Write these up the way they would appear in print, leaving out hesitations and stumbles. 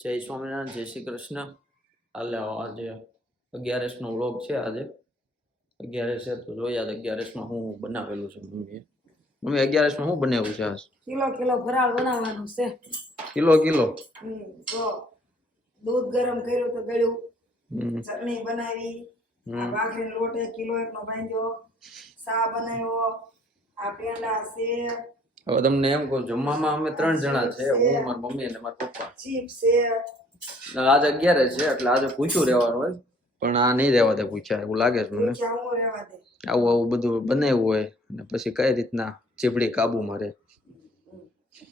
જય સ્વામિનારાયણ, જય શ્રી કૃષ્ણ. હાલે આજે 11નો વ્લોગ છે. આજે 11 છે તો જોઈએ આજે 11માં હું બનાવેલું છે. મમ્મી 11માં હું બનાવ્યું છે? આજ કિલો ફરાળ બનાવવાનું છે. કિલો તો દૂધ ગરમ કર્યું તો ગળ્યું, ચટણી બનાવી, આ ભાખરીનો લોટ 1 કિલો એકનો બાંધ્યો, સા બનાવ્યો, આ પેંડા છે. હવે તમને એમ કહું, જમવામાં અમે 3 જણા છે, હું, મારી મમ્મી અને મારા પપ્પા. ચીપ્સ છે. આજે 11 છે એટલે આજે પૂછ્યું રહેવાનું હોય, પણ આ નહીં રહેવા દે પૂછ્યા એવું લાગે છે મને. આવું બધું બનાવ્યું હોય અને પછી કઈ રીતના ચીપડી કાબુમાં રહે.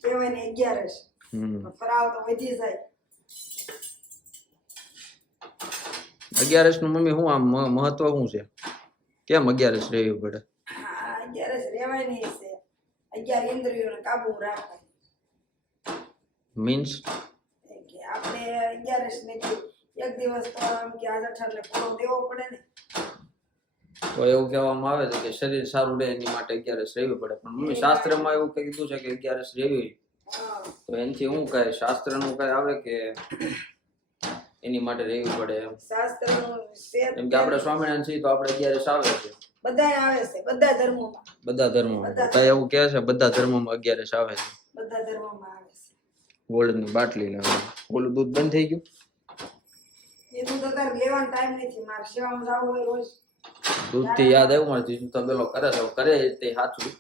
કહેવાય ને 11 ફરાળ તો વધી જાય. 11 નું મમ્મી શું આમ મહત્વ શું છે? કેમ 11 રહેવું પડે? 11 રહેવાય નહીં છે. 11 ઇન્દ્રિયોને કાબુમાં રાખવાય. મીન્સ કે આપણે 11 ને એક દિવસ તો આમ કે આજ અઠારલે પૂરો દેવો પડે ને. તો એવું કહેવામાં આવે છે કે શરીર સારું રહે એની માટે 11 રહેવું પડે, પણ મમ્મી શાસ્ત્રમાં એવું કીધું છે કે 11 રહેવી, તો એનાથી શું કહે? શાસ્ત્રનું કઈ આવે કે એની માટે રહેવું પડે એમ? શાસ્ત્રનું છે એમ કે આપણે સ્વામિનારાયણ છીએ તો આપણે 11 આવે છે. બધા આવે છે, બધા ધર્મોમાં. કઈ એવું કહે છે બધા ધર્મોમાં 11 આવે છે? બધા ધર્મોમાં આવે છે. ગોલ્ડની બાટલી લેવાની. ઓલું દૂધ બંધ થઈ ગયું? એ દૂધ અત્યારે લેવાનો ટાઈમ નથી. મારે સેવામાં જવું હોય રોજ. દૂધ થી યાદ આવ્યું, મારે જીજુ તો પેલો કરે તે સાચું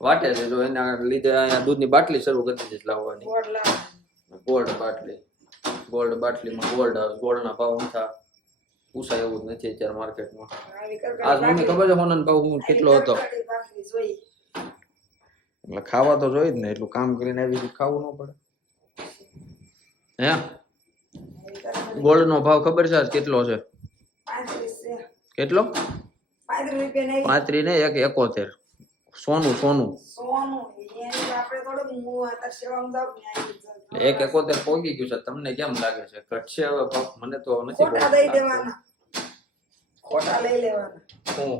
વાટે છે. જો એના લીધે અહીંયા દૂધની બાટલી શરૂ કરી દીધી લાવવાની. ગોલ્ડ બાટલીમાં ગોલ્ડ આવે. ગોલ્ડના ભાવ ઊંચા પૂછાય એવું જ નથી અત્યારે માર્કેટમાં. આજ મમ્મી ખબર છે હોનાનો ભાવ કેટલો હતો? એટલે ખાવા તો જોઈએ જ ને, એટલું કામ કરીને આવી ખાવું ન પડે હે? ગોલ્ડ નો ભાવ ખબર છે આજ કેટલો છે? 35 છે. કેટલો? 35 રૂપિયા નહીં. 35 ને 171. સોનું એની આપણે થોડું હું અત્યારે સેવામાં જાઉં ને આવી 171 પહોંચી ગયું છે. તમને કેમ લાગે છે ઘટશે હવે ભાવ? મને તો નથી. ખોટા દઈ દેવાના, ખોટા લઈ લેવાના. હું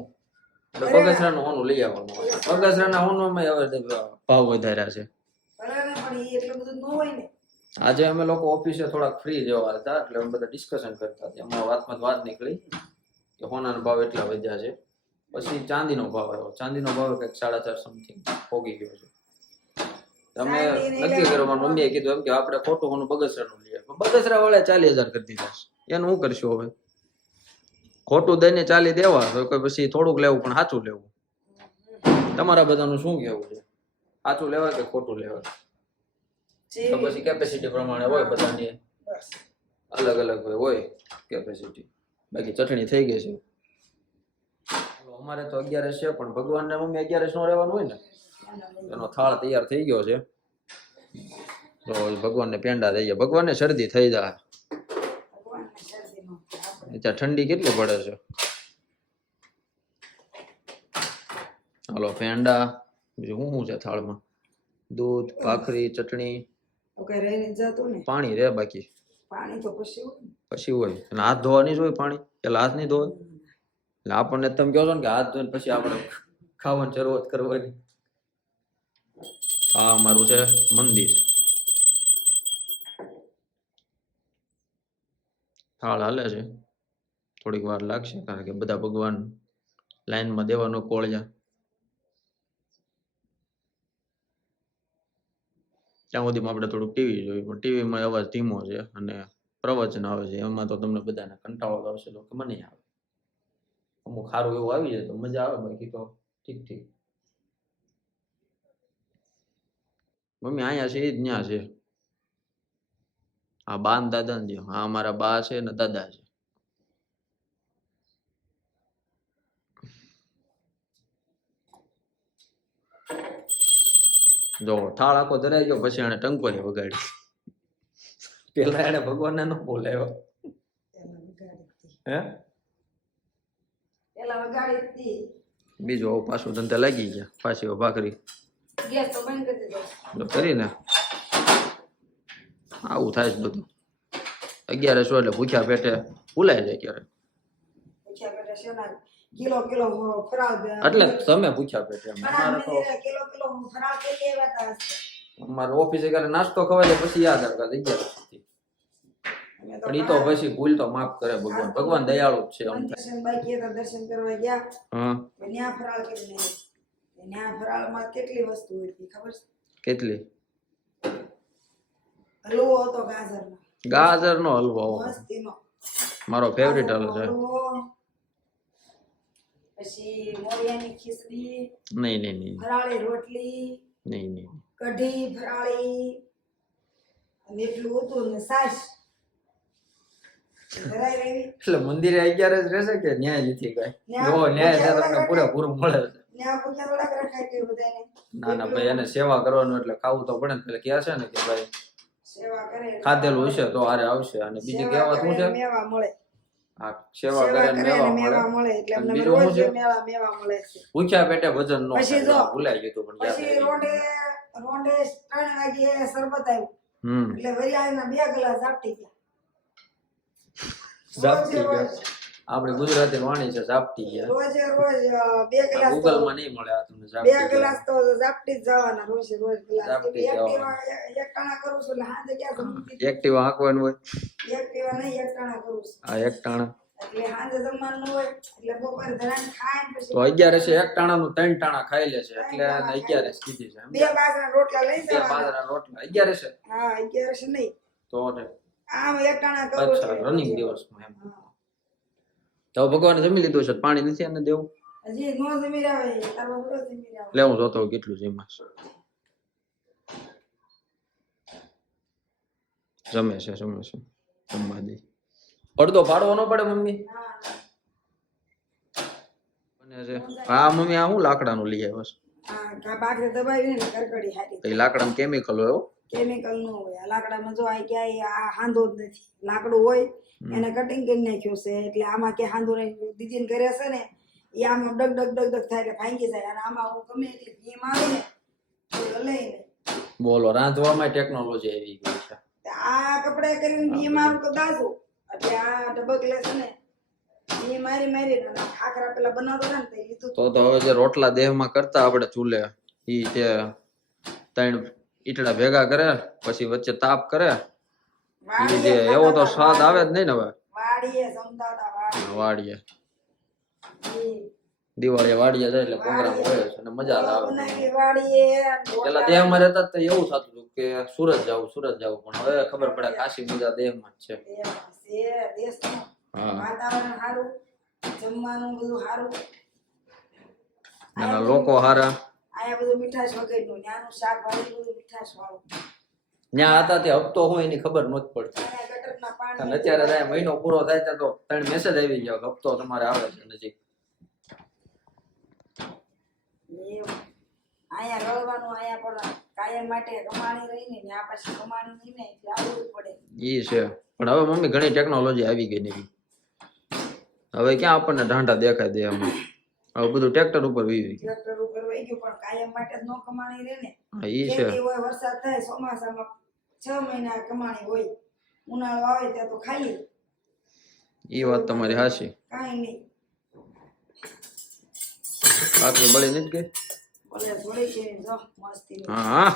બગસરાનું હોનું લઈ આવવાનું. બગસરાના હોનમાં હવે ભાવ વધાર્યા છે. બરાબર, પણ એ એટલું બધું ન હોય ને. આજે અમે લોકો ઓફિસે થોડાક ફ્રી જેવા હતા એટલે અમે બધા ડિસ્કશન કરતા હતા. એમાં વાત નીકળી કે હોનાનો ભાવ એટલા વધ્યા છે. પછી ચાંદીનો ભાવ આવ્યો. ચાંદીનો ભાવ કંઈક 4.5 સમથિંગ પોગી ગયો છે. તમે નક્કી કરવાનું. મમ્મીએ કીધું એમ કે આપણે ખોટું હોનું બગસરાનું લઈએ. બગસરા વાળા 40,000 કરી દીધા છે. એનું શું કરશું હવે? ખોટું દઈને 40 દેવા તો પછી થોડુંક લેવું પણ સાચું લેવું. તમારા બધાનું શું કેવું છે? સાચું લેવાય કે ખોટું લેવાય? તો પછી કેપેસિટી પ્રમાણે હોય, બધાની અલગ અલગ હોય કેપેસિટી. બાકી ચટણી થઈ ગઈ છે. અમારે તો 11 છે, પણ ભગવાનને મમ્મી 11 નો રહેવાનું હોય ને, એનો થાળ તૈયાર થઈ ગયો છે. તો ભગવાનને પેંડા થઈ ગયા. ભગવાનને શરદી થઈ જાય. ત્યાં ઠંડી કેટલી પડે છે. હાલો પેંડા. બીજું શું છે થાળમાં? દૂધ, ભાખરી, ચટણી, પાણી રે. બાકી પાણી તો પછી હોય. અને હાથ ધોવાની જ હોય. પાણી પેલા હાથ નહીં ધોવાય. એટલે આપણને તમે કહો છો ને કે હાથ ધોઈને પછી આપણે ખાવાની શરૂઆત કરવાની. આ અમારું છે મંદિર. થાળ હાલે છે. થોડીક વાર લાગશે કારણ કે બધા ભગવાન લાઈનમાં દેવાનો કોળિયા. ત્યાં સુધીમાં આપણે થોડુંક ટીવી જોયું, પણ ટીવીમાં અવાજ ધીમો છે અને પ્રવચન આવે છે. એમાં તો તમને બધાને કંટાળો આવશે તો કે મને આવે. અમુક સારું એવું આવી જાય તો મજા આવે, બાકી તો ઠીક. મમ્મી અહીંયા છે એ જ ન્યા છે. આ બા ને દાદા ને. હા અમારા બા છે ને દાદા છે. જો થાળ આખો ધરાઈ ગયો પછી એને ટંકોરી વગાડી. પેલા એને ભગવાનને ન બોલાવ્યો. હે પેલા વગાડી. બીજું આવું પાછું ધંધે લાગી ગયા. પાછી ભાખરી ગેસ તો બંધ કરી દીધો કરીને આવું થાય છે બધું. 11 એટલે ભૂખ્યા પેટે ભૂલાય જાય ક્યારે. કિલો ફરાળ એટલે તમે પૂછ્યા પેટે. અમારે તો કિલો ફરાળ કરી આવ્યા હતા. અમારે ઓફિસે ક્યારે નાસ્તો ખવાય પછી યાદ આવે 11. અમે પણ ઈ તો પછી ભૂલ તો માફ કરે ભગવાન. ભગવાન દયાળુ જ છે આમ. દર્શન બાકી હતા, દર્શન કરવા ગયા હા ત્યાં ફરાળ કરીને આવ્યા. ત્યાં ફરાળમાં કેટલી વસ્તુ હતી ખબર છે? કેટલી? હલવો હતો ગાજરનો, ગાજરનો હલવો મસ્તીનો મારો ફેવરિટ હલવો છે. હલવો, પછી મોરિયાની ખીચડી, નહીં નહીં નહીં ફરાળી રોટલી, નહીં નહીં. કઢી ફરાળી, અને એટલું હતું ને છાશ ધરાઈ રહી. એટલે મંદિરે 11 જ રહેશે કે ન્યાય લીધી કઈ? ન્યાય જો ન્યાય છે પૂજા તમને પૂરેપૂરું મળે છે. ત્યાં પૂજા થોડાક રખાય તે બધાને ના ના ભાઈ, એને સેવા કરવાનું એટલે ખાવું તો પડે ને. એટલે કહે છે ને કે ભાઈ સેવા કરે ખાધેલું હશે તો હારે આવશે. અને બીજી કહેવત શું છે? મેવા મળે, હા, સેવા કરે ને મેવા મેવા મળે. મળે. એટલે અને અમને બીજું શું રોજ છે? મેવા મળે છે. ભૂખ્યા પેટે ભજન નો પછી થાય. જો, ભૂલાઈ ગયું તું પણ પછી યાદ રોંઢે 3 વાગે શરબત આવ્યું. હમ એટલે વરિયાળીના 2 ગ્લાસ ઝાપટી ગયા. ઝાપટી રોજે ગયા. આપણી ગુજરાતી વાણી છે ઝાપટી ગયા. રોજે રોજ 2 ગ્લાસ તો ગૂગલ માં નહીં મળે આ તમને 2 ઝાપટી ગયા. ગ્લાસ તો ઝાપટી જ જવાના રોજે રોજ ગ્લાસ. ઝાપટી જવાના. એક ટાણા કરું છું એટલે હાંજે ક્યાં જમતી? એક્ટિવા હાંકવાનું હોય. એકટીવા નહીં, એક ટાણા કરું છું. આ એક ટાણા એટલે હાંજે જમવાનું હોય એટલે બપોરે ધરાઈને ખાય ને પછી તો 11 છે. એક ટાણાનું 3 ટાણા ખાઈ લે છે એટલે એને 11 કીધી છે. 2 બાજરાના રોટલા લઈ બે જવાના. બાજરા રોટલા 11 છે હા 11 છે નહીં, તો ને. આમ એક ટાણા કરું અચ્છા, છું. રનિંગ દિવસમાં એમ. હા. તો ભગવાને જમી લીધું છે, પાણી નથી એને દેવું? હજી નો જમી રહ્યા હોય, તારો બધો જમી રહ્યા હોય. એટલે હું જોતો હોઉં કેટલું જમ્યા છે. જમે છે જમવા દે. અડધો પાડવો ન પડે મમ્મી? ના, બને છે. હા મમ્મી, આ હું લાકડાનું લઈ આવ્યો છું. હા કા બાકરે દબાવી ને કરકડી હારી. તો એ લાકડામાં કેમિકલ હોય હો. કેમિકલ નો હોય. આ લાકડામાં જો આ ક્યાંય આ હાંધો જ નથી. લાકડું હોય એને કટિંગ કરી નાખ્યું છે એટલે આમાં કે હાંધો નહીં. દીદીને ઘરે છે ને એ આમાં ડગ ડગ ડગ ડગ થાય એટલે ભાંગી જાય. અને આમાં હું ગમે એટલી ઘી મારી ને તો લઈને બોલો, રાંધવામાં ટેકનોલોજી આવી ગઈ છે. આ કપડા કરીને ઘી મારું તો દાજુ. એટલે આ ડબક લેશે ને ઘી મારી મારી અને ખાખરા પેલા બનાવતો હતા ને તે લીધું. તો હવે જે રોટલા દેહમાં કરતા આપણે ચૂલે, ઈ તે 3 ઈટડા ભેગા કરે પછી વચ્ચે તાપ કરે, ઈ જે એવો તો સ્વાદ આવે જ નહીં ને. હવે વાડીએ જમતા હતા વાડીએ ઈ દિવાળીએ વાડીએ જાય એટલે પ્રોગ્રામ હોય છે અને મજા જ આવે. બનાવી વાડીએ પેલા દેહમાં રહેતા તો એવું થતું હતું કે સુરત જાવું પણ હવે ખબર પડે કાશી મજા દેહમાં જ છે. દેશનું હા, વાતાવરણ સારું, જમવાનું બધું સારું, એના લોકો હારા. આયા બધું મીઠાશ વગરનું, ત્યાંનું શાકભાજી બધું મીઠાશ વાળું. ત્યાં હતા તે હપ્તો હોય એની ખબર નહોતી પડતી. આયા ગટરના અને પાણી અત્યારે જાય મહિનો પૂરો થાય ત્યાં તો 3 મેસેજ આવી ગયા હપ્તો તમારે આવે છે નજીક. એવું. આયા રળવાનું, આયા પણ કાયમ માટે કમાણી રહી ને ત્યાં પછી કમાણી નહીં ને એટલે આવવું જ પડે. ઈ છે. પણ હવે મમ્મી ઘણી ટેકનોલોજી આવી ગઈ નવી. હવે ક્યાં આપણને ઢાંઢા દેખાય દે એમાં. હવે બધું ટ્રેક્ટર ઉપર વી ગયું. ટ્રેક્ટર ઉપર વહી ગયું પણ કાયમ માટે જ ન કમાણી રહે ને. હા, ઈ છે. ખેતી હોય, વરસાદ થાય, ચોમાસામાં 6 મહિના કમાણી હોય, ઉનાળો આવે ત્યાં તો ખાલી ઈ વાત તમારી હાચી. કાંઈ નહીં. ભાખરી બળી નથી ગઈ? ભલે થોડી છે જો મસ્તી. હા હા.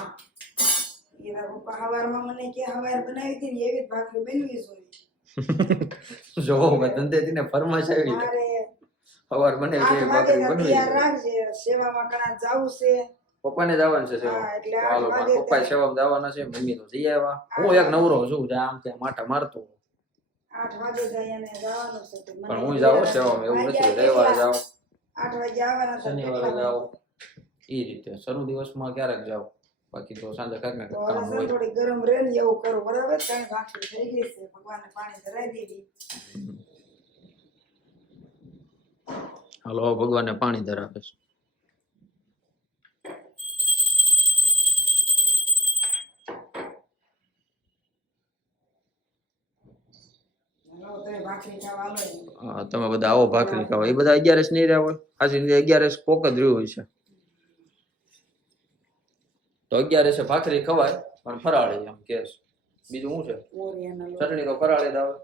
એના પપ્પા હવારમાં મને કે હવાર બનાવી હતી ને એવી જ ભાખરી બનવી જોઈએ. જો મેં ધંધેથી ને ફરમાશ આવી મારે સવાર બને 8 વાગે ભાખરી તો બનવી. તૈયાર રાખજે, સેવામાં કણા જાવું છે. પપ્પાને જવાનું છે સેવા. હા, એટલે હાલો, 8 વાગે પપ્પા સેવામાં જવાના છે, મમ્મી તો જઈ આવ્યા. હું એક નવરો છું, જે આમ ત્યાં માટા મારતો. 8 વાગે જાય અને જવાનું છે તો મને પણ હું જાઉં સેવામાં, એવું નથી. રવિવારે જાઉં, 8 વાગે આવવાના તો શનિવારે જાઉં, ઈ રીતે. શરૂ દિવસમાં ક્યારેક જાઉં, બાકી તો સાંજે કાંઈક ને તો કાંઈક કામ લસણ હોય. થોડી ગરમ રહે ને એવું કરું બરાબર. 3 ભાખરી થઈ ગઈ છે, ભગવાનને પાણી ધરાઈ દેવી. હાલો, ભગવાનને પાણી ધરાવે છે. હાલો, 3 ભાખરી ખાવા આલો એમ. હા, તમે બધા આવો ભાખરી ખાવા. એ બધા 11 નહીં રહ્યા હોય, ખાસી 11 કોક જ રહ્યું હોય છે. તો 11 ભાખરી ખવાય પણ ફરાળી એમ કે છે. બીજું શું છે? મોરિયાના લોટ. ચટણી તો ફરાળી જ આવે.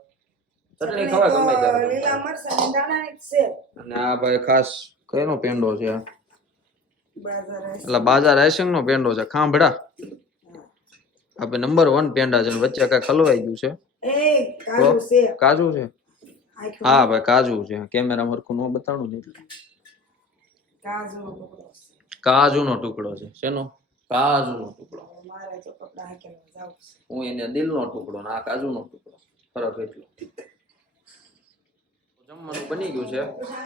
ચટણી ખવાય ગમે તો ત્યારે. લીલા મરચાં દાણાની જ છે. અને આ ભાઈ ખાસ કયો પેંડો છે? બાजार રાઈસ. એટલે બાજા રાયસિંગ નો પેંડો છે. ખાંભડા. આપણે નંબર 1 પેંડા છે ને વચ્ચે કઈ ખલવાઈ ગયું છે એ તો કાજુ છે કાજુ છે આખું હા ભાઈ કાજુ છે કેમેરા હરખું ન બતાડું ને એટલે કાજુનો ટુકડો છે. કાજુનો ટુકડો છે શેનો કાજુનો ટુકડો મારે તો કપડા હાકેલા જાવ છે. હું એને દિલનો ટુકડો ને આ કાજુનો ટુકડો ફરક એટલો જમવાનું બની ગયું છે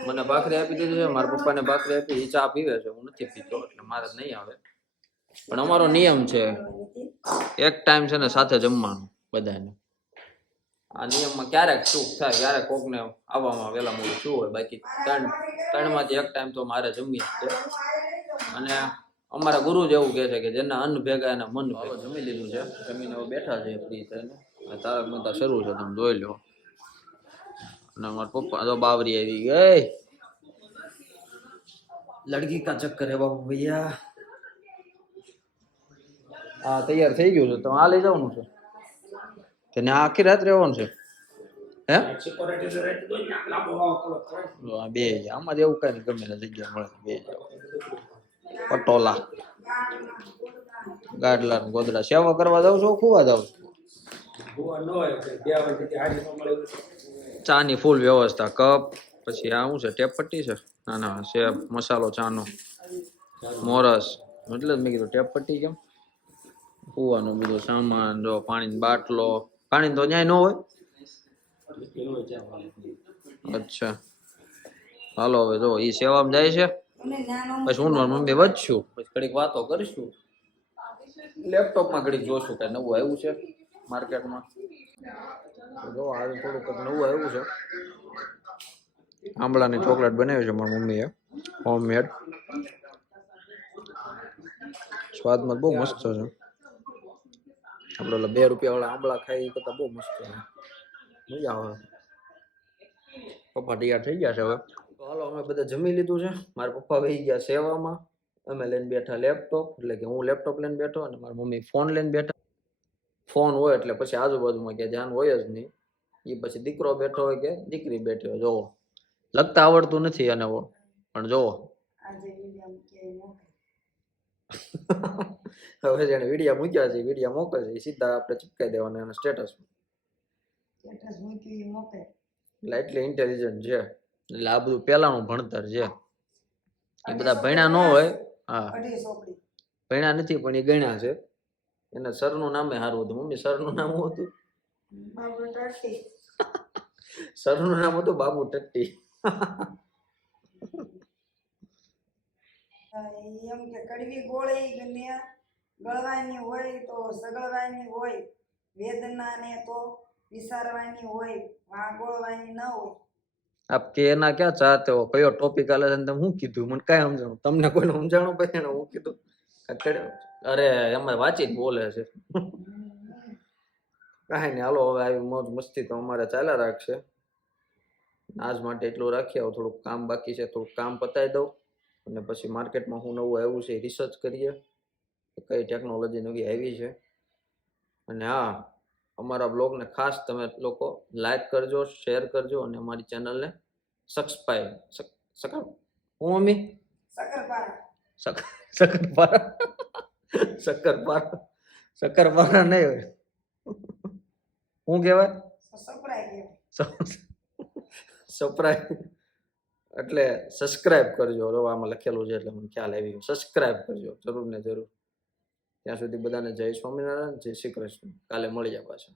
મને ભાખરી આપી દીધી છે મારા પપ્પાને ભાખરી આપી એ ચા પીવે છે હું નથી પીતો એટલે મારે નહીં આવે પણ અમારો નિયમ છે એક ટાઈમ છે ને સાથે જમવાનું બધાને આ નિયમમાં ક્યારેક ચૂક થાય ક્યારેક કોકને આવવામાં વેલા મોડું શું હોય બાકી ત્રણમાંથી એક ટાઈમ તો મારે જમીએ જ છે અને અમારા ગુરુ જ એવું કહે છે કે જેના અન્ન ભેગા એના મન ભેગા જમી લીધું છે જમીને હવે બેઠા છે ફ્રી થઈને તારક મહેતા શરૂ છે તમે જોઈ લો અને અમારા પપ્પા તો બાવરી આવી ગઈ લડકી કા ચક્કર હે બાબુ ભૈયા હા તૈયાર થઈ ગયું છે તો આ લઈ જવાનું છે તેને આખી રાત રહેવાનું છે હે બે આમાં જેવું કઈ નહીં ગમે તે જગ્યા મળે બે જાવ પટોલા ગાડલા ને ગોદડા સેવા કરવા જાવ છો ખુવા જાવ ચા ની ફૂલ વ્યવસ્થા કપ પછી આ શું છે ટેપ પટ્ટી છે ના ના સેબ મસાલો ચાનો મોરસ એટલે જ મેં કીધું ટેપ પટ્ટી કેમ કુવાનું બધું સામાન જો પાણી બાટલો પાણી તો ન્યાય ન હોય અચ્છા હાલો હવે જો ઈ સેવામાં જાય છે અને નાનો પછી હું ને મારી મમ્મી વધશું પછી ઘડીક વાતો કરીશું લેપટોપમાં ઘડીક જોશું કઈ નવું આવ્યું છે માર્કેટમાં જો આજે થોડુંક નવું આવ્યું છે આંબળાની ચોકલેટ બનાવી છે મારી મમ્મીએ હોમમેડ સ્વાદમાં બહુ મસ્ત છે આપણે ઓલા 2 રૂપિયા વાળા આંબળા ખાઈ એ કરતા બહુ મસ્ત છે મજા આવે પપ્પા તૈયાર થઈ ગયા છે હવે તો હાલો અમે બધા જમી લીધું છે મારા પપ્પા વહી ગયા સેવામાં અમે લઈને બેઠા લેપટોપ એટલે કે હું લેપટોપ લઈને બેઠો અને મારી મમ્મી ફોન લઈને બેઠા ફોન હોય એટલે પછી આજુબાજુમાં ક્યાં ધ્યાન હોય જ નહીં એ પછી દીકરો બેઠો હોય કે દીકરી બેઠી હોય જોવો લખતા આવડતું નથી અને પણ જોવો આજે વિડીયો કે મોકલે હવે જેને વિડીયા મૂક્યા છે વિડીયા મોકલે છે એ સીધા આપણે ચિપકાઈ દેવાના એના સ્ટેટસ સ્ટેટસ મૂકી મોકલે એટલે એટલી ઇન્ટેલિજન્ટ છે એટલે આ બધું પહેલાનું ભણતર છે એ બધા ભણ્યા ન હોય હા અઢી ચોપડી ભણ્યા નથી પણ એ ગણ્યા છે એના સરનું નામે સારું હતું મમ્મી સરનું નામ શું હતું બાબુ ટાટી સરનું નામ હતું બાબુ ટટ્ટી એમ કે કડવી ગોળી ગમે ગળવાની હોય તો સગળવાની હોય વેદના ને તો વિસારવાની હોય વાગોળવાની ન હોય આપ કે એના ક્યાં ચાહતે હો કયો ટોપિક આલે છે તમે શું કીધું મને કાંઈ સમજાણું તમને કોઈને સમજાણું પછી એને હું કીધું અરે એમાં વાંચી જ બોલે છે કાંઈ નહીં હાલો હવે આવી મોજ મસ્તી તો અમારે ચાલ્યા રાખશે આજ માટે એટલું રાખીએ હવે થોડુંક કામ બાકી છે થોડુંક કામ પતાવી દઉં અને પછી માર્કેટમાં શું નવું આવ્યું છે રિસર્ચ કરીએ કઈ ટેકનોલોજી નવી આવી છે અને હા અમારા બ્લોગને ખાસ તમે લોકો લાઈક કરજો શેર કરજો અને અમારી ચેનલને સબસ્ક્રાઇબ હું મમ્મી શક્કરપારા શક્કરપારા નહીં હોય શું કહેવાય સપરાય કહેવાય સપ્રાઈઝ એટલે સબસ્ક્રાઇબ કરજો હવે આમાં લખેલું છે એટલે મને ખ્યાલ આવી ગયો સબસ્ક્રાઇબ કરજો જરૂર ને જરૂર ત્યાં સુધી બધાને જય સ્વામિનારાયણ જય શ્રી કૃષ્ણ કાલે મળીએ પાછા